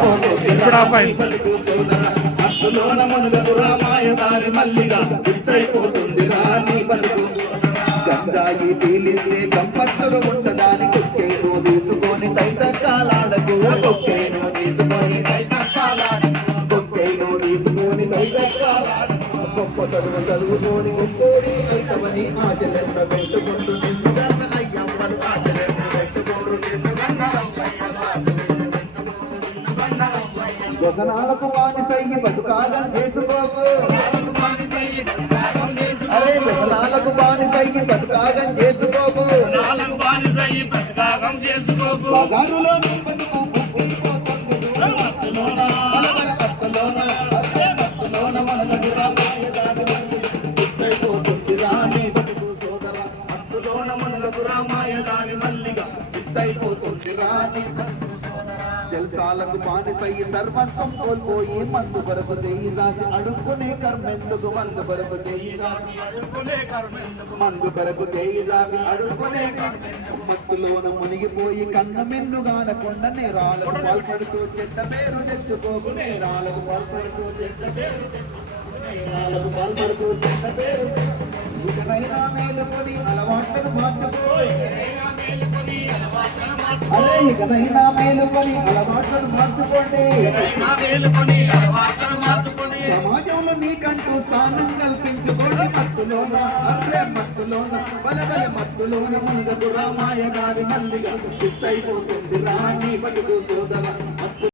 గంజాయి పీలిస్తే దంపత్తులు ఉండదాని కుక్కే తీసుకొని తైత కాలాడకు తీసుకొని కుక్కేను తీసుకొని తైత కాలాడు గొప్ప చదువు చదువుకొని ఆశ పెట్టుకుంటుంది వ్యసనాలకు వాణి సై బతుకాలం చేసుకోకు అరే వ్యసనాలకు వాణి సై బతుకాగం చేసుకోకు మాయ దాని మరి జల్సాలకు బానిసయ్యి సర్వస్వం కోల్పోయి మందు కొరకు చేయిదాసి అడుక్కునే కర్మెందుకు మందు కొరకు చేయిదాసి మందు కొరకు చేయిదాసి అడుక్కునే మత్తులోన మునిగిపోయి కన్ను మిన్నుగానకుండ నేరాలకు పాల్పడుతూ చెట్ట పేరు తెచ్చుకోకు నేరాలకు పాల్పడుతూ చెట్ట పేరు అలవాట్లను మార్చుకోయి సమాజంలో నీకంటూ స్థానం కల్పించుకోని మత్తులోనా అట్లే మత్తులోనా బల బల మత్తులోన ముందకు రామాయ గారి మల్లిగా చిత్తైపోతుంది రాణి బతుకు సోదర